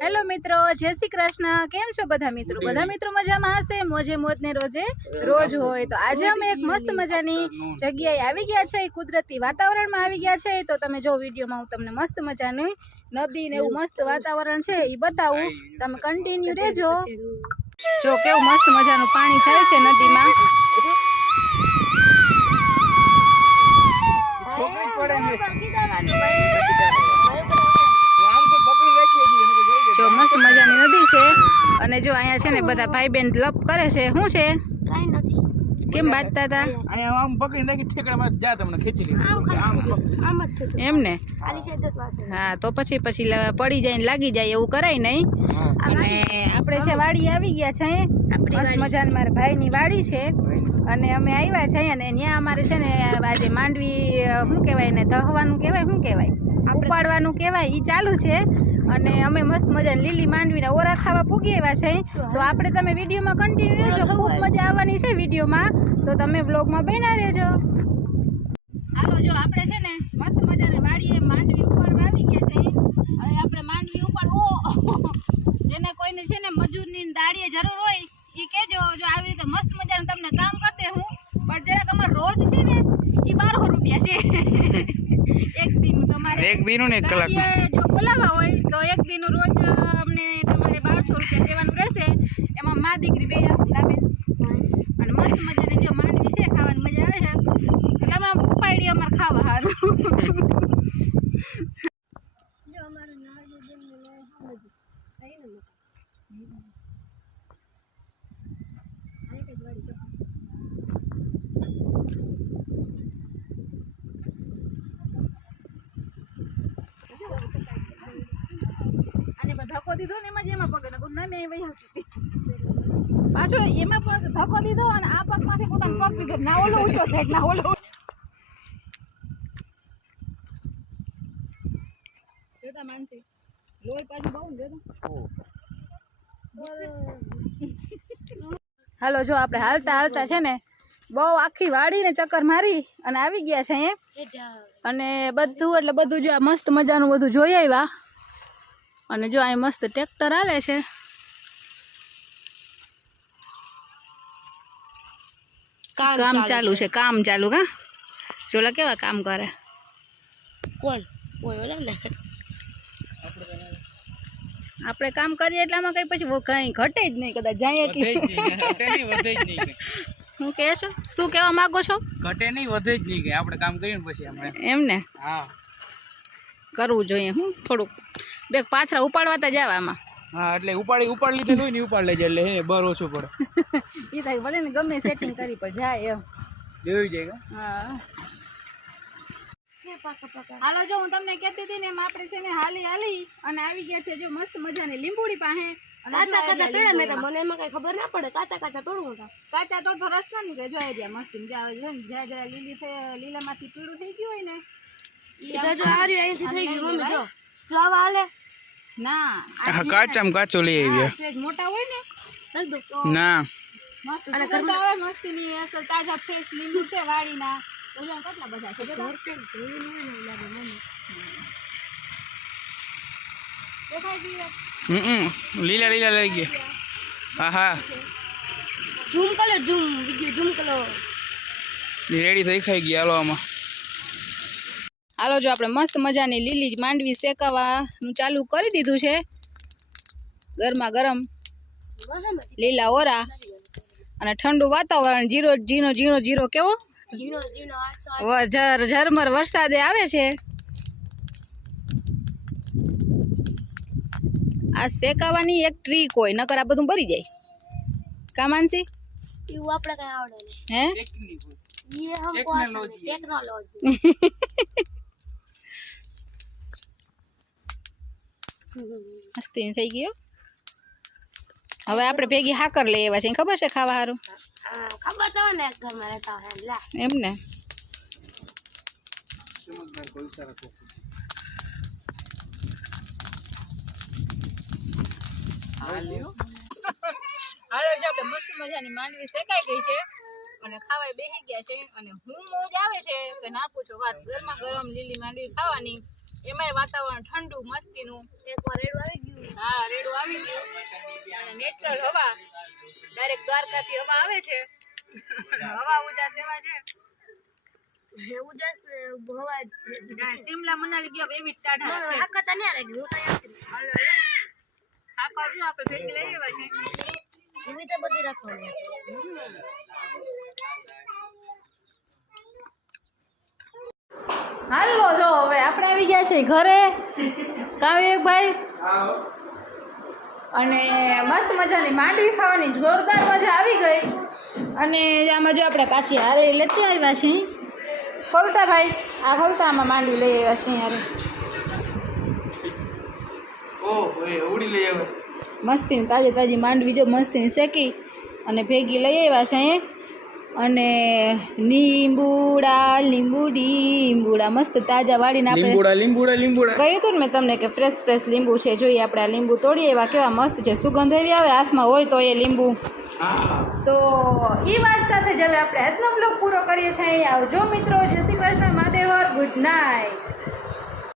Hello मित्रों, जय श्री कृष्ण। केम छो बधा मित्रों मजामां हशे। मोजे मोज ने रोजे रोज होय। तो आज हम एक मस्त मजानी जग्याए आवी गया छे, कुदरती वातावरण में आवी गया छे। तो तमे जो विडियो में हूँ तमने मस्त मजानी नदी ने एवं मस्त वातावरण छे ई बतावुं, तमे कंटिन्यू रहेजो। जो केवुं मस्त मजानुं पाणी थाय छे नदी में। जो मस्त मजानी नदी छे अने जो अहींया छे ने बधा भाई बेन लप करे छे। शुं छे? काई नथी। केम बाजता था? अहींया आम पकड़ी नाखी ठेकड़ा जा तमने खेंची ली आम ज थतो एम ने आली साइड ज वासे। हां तो પછી પડી જાય ને લાગી જાય એવું કરાય નહીં। અને આપણે છે વાડી આવી ગયા છે। આપણી મજાની મારા ભાઈની વાડી છે અને અમે આવ્યા છે અને ત્યાં અમારે છે ને આજે માંડવી શું કહેવાય ને ધહવાનું કહેવાય શું કહેવાય ઉપાડવાનું કહેવાય એ ચાલુ છે। અને અમે મસ્ત મજાની લીલી માંડવીના ઓરા ખાવા પૂગી આવ્યા છે। તો આપણે તમે વિડીયોમાં કન્ટિન્યુ રહેજો, ખૂબ મજા આવવાની છે વિડીયોમાં। તો તમે વ્લોગમાં બન્યા રહેજો। હાલો જો આપણે છે ને મસ્ત મજાની વાડીએ માંડવી ઉપાડવા આવી ગયા છે અને આપણે માંડવી ઉપાડવો જેને કોઈને છે ને મજૂરની દાડીએ જરૂર હોય એ કહેજો। જો આવી રીતે મસ્ત મજાનું તમને કામ કરતે હું, પણ જરાક અમાર રોજ છે ને એ 1200 રૂપિયા છે એક દિન। તમારે એક દિનનું ને એક કલાક જો બોલાવા હોય તો એક દિનનું રોજ અમને તમારે 1200 રૂપિયા દેવાનું રહેશે। એમાં મા દીકરી બે ગામે અને મસ્ત મજાની જો માંડવી છે, ખાવાની મજા આવે છે એટલે અમે ઉપાડી અમારે ખાવા સારું। જો અમારે નાળિયેર ધક્કો દીધો ને એમાં જ એમાં પગ ના મેં વહી હતી પાછો એમાં પગ ધક્કો દીધો અને આ પગમાંથી પોતાનો પગ દીધો ના ઓલો ઊંચો થાય ના ઓલો જોતા માનસી લોહી પાછું બહુ જોતા। હાલો જો આપણે હાલતા હાલતા છે ને બહુ આખી વાડીને ચક્કર મારી અને આવી ગયા છે અહીંયા અને બધું એટલે બધું જો મસ્ત મજાનું બધું જોઈ આવ્યા। અને જો અહીં મસ્ત ટ્રેક્ટર હાલે છે। કામ ચાલુ છે, કામ ચાલુ કા જોલા કેવા કામ કરે કોણ આપણે કામ કરીએ એટલે આમાં કઈ પછી કઈ ઘટે જ નહીં, કદાચ જાય એટલે હું કહે છો શું કહેવા માંગો છો? ઘટે નહીં વધે જ નહીં કે આપણે કામ કરીએ પછી આપણે એમ ને હા કરવું જોઈએ। હું થોડુંક બે પાથરા ઉપાડવાતા જવામાં હા એટલે ઉપાડી લીધે હોય ને ઉપાડ લેજે એટલે હે બર ઓછું પડે એ થાય ભલે ને ગમે સેટિંગ કરી પણ જાય એમ જોઈ જાય હા। હાલો જો હું તમને કહેતી હતી ને એમ આપણે છે ને હાલી અને આવી ગયા છે જો મસ્ત મજાની લીંબુડી પાસે। કાચા કાચા તોડ્યા મેં તો મને એમાં કઈ ખબર ના પડે કાચા કાચા તોડવું હતા કાચા તોડ તો રસ ના નીકળે જોઈ જ્યાં મસ્તી જ્યાં લીલામાંથી પીળું થઈ ગયું હોય ને જો આ રહ્યું અહીંથી થઈ ગયું મમ્મી જો આવા હાલે ના કાચામાં કાચો લઈ આવ્યા સેજ મોટા હોય ને ના મસ્ત સુગંધ આવે મસ્તીની અસલ તાજા ફ્રેશ લીંબુ છે વાડીના તો જો કેટલા બધા છે દેખાય ગયું લીલા લીલા લઈ ગયા હા હા ઝૂમ કરો ઝૂમ વિડિયો ઝૂમ કરો રેડી થઈ ખાઈ ગયા હાલો આમાં। હાલો જો આપણે મસ્ત મજાની લીલી માંડવી શેકાવાનું ચાલુ કરી દીધું છે। ગરમા ગરમ લીલા ઓરા અને ઠંડુ વાતાવરણ ઝીણો ઝીણો કેવો ઝરમર વરસાદે આવે છે। આ શેકાવાની એક ટ્રીક હોય નકર આ બધું બરી જાય કા માનસી એવું આપણે કઈ આવડે હે ये हमको टेक्नोलॉजी મસ્તી થઈ ગયો। હવે આપણે ભેગી હાકર લઈ આવ્યા છે ખબર છે ખાવા સારું ખબર તો ને ઘરમાં રહેતા હે લા એમ ને હાલો જો આપણે મસ્ત મજાની માંડવી શેકાઈ ગઈ છે અને ખાવાય બેસી ગયા છે અને હું મોજ આવે છે કે ના પૂછો વાત। ગરમા ગરમ લીલી માંડવી ખાવાની, એમાંય વાતાવરણ ઠંડુ મસ્તીનું। એકવાર રેડું આવી ગયું। હા નેચરલ હવા ડાયરેક્ટ દ્વારકાથી હવા આવે છે હવા ઉજાસ એવા છે એવું જસ ભવા છે શિમલા મનાલી ગયા એવી ટાઢા છે આ કતા ને રહી હું તૈયાર આ કરજો આપણે ભેગી લઈ આવ્યા છે હું તો બધી રાખવાની હાલો જો હવે આપણે આવી ગયા છે ઘરે કાવ્યભાઈ અને મસ્ત મજાની માંડવી ખાવાની જોરદાર મજા આવી ગઈ અને આમાં જો આપણે પાછી હારે લેતી આવ્યા છીએ ખોલતા ભાઈ આ ખોલતા આમાં માંડવી લઈ આવ્યા છીએ હારે ઉડી લઈ આવે મસ્તીની તાજી તાજી માંડવી જો મસ્તીની શેકી અને ભેગી લઈ આવ્યા છે અને લીંબુડા મસ્ત તાજા વાળીને આપણે લીંબુડા કહ્યું હતું ને મેં તમને કે ફ્રેશ લીંબુ છે જોઈએ આપણે આ લીંબુ તોડીએ એવા કેવા મસ્ત છે સુગંધ એવી આવે હાથમાં હોય તો એ લીંબુ તો એ વાત સાથે જ હવે આપણે આજનો બ્લોગ પૂરો કરીએ છીએ આવજો મિત્રો જય શ્રી કૃષ્ણ મહાદેવર ગુડ નાઇટ